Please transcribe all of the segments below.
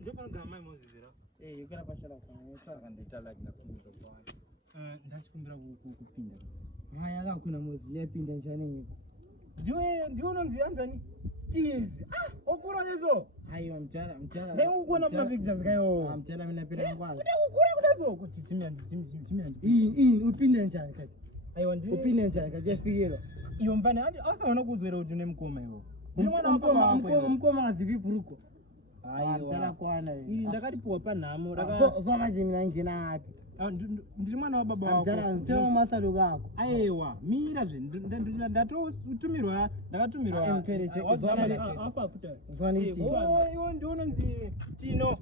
Ndio kana gama imozi zira. Yokera pashala kwa. Saka nditala kinakumiza kwa. Ndachikumbira kupinda. Haya akakuna mozi yapinda njani nyiko. Ndio unonzianzani? Steez. Okura lezo. Hayo mtala. Leo ukuona mna pictures kayo. Mtala mimi napenda ngwazi. Ukura lezo kuchichimia upinda njani kati. Ayo ndi. Upinda njani kati yafikira. Iyo mvane asa unakuzwera kuti une mkoma iwo. Mkoma azivipuruko. Ayo. Mtala kwana. Ili ndakatipoa panamo. So maji mina ngina hapi. Ndiri mwana wa baba wako. Mtala masalo gako. Aiwa, mira zve ndatumirwa afa puta. Zvani ti. Iwo ndiononzi Tino.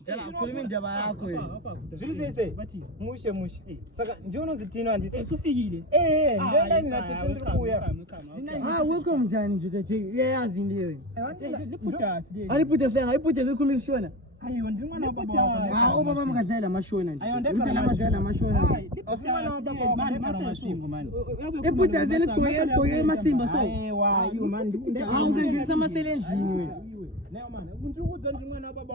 Ndala kulimi ndaba yako yo. Zvisese. Mushe. Saka ndiononzi Tino handiti. Kufikile. Ndenda ndinatete ndiri kuya. Welcome njani njote yazi ndiyo. Liputa sidie. Aliputa sana, aliputa zikumishona. Ayo ndiri mwana wa baba wako. Ubaba makadala mashona ndi. Ayo ndekala madala mashona. Eputa zele koye masimba so. Aiwa, iyo man. Ngisa maselenjini we. Nayo man, ndiri kudza ndiri mwana wa baba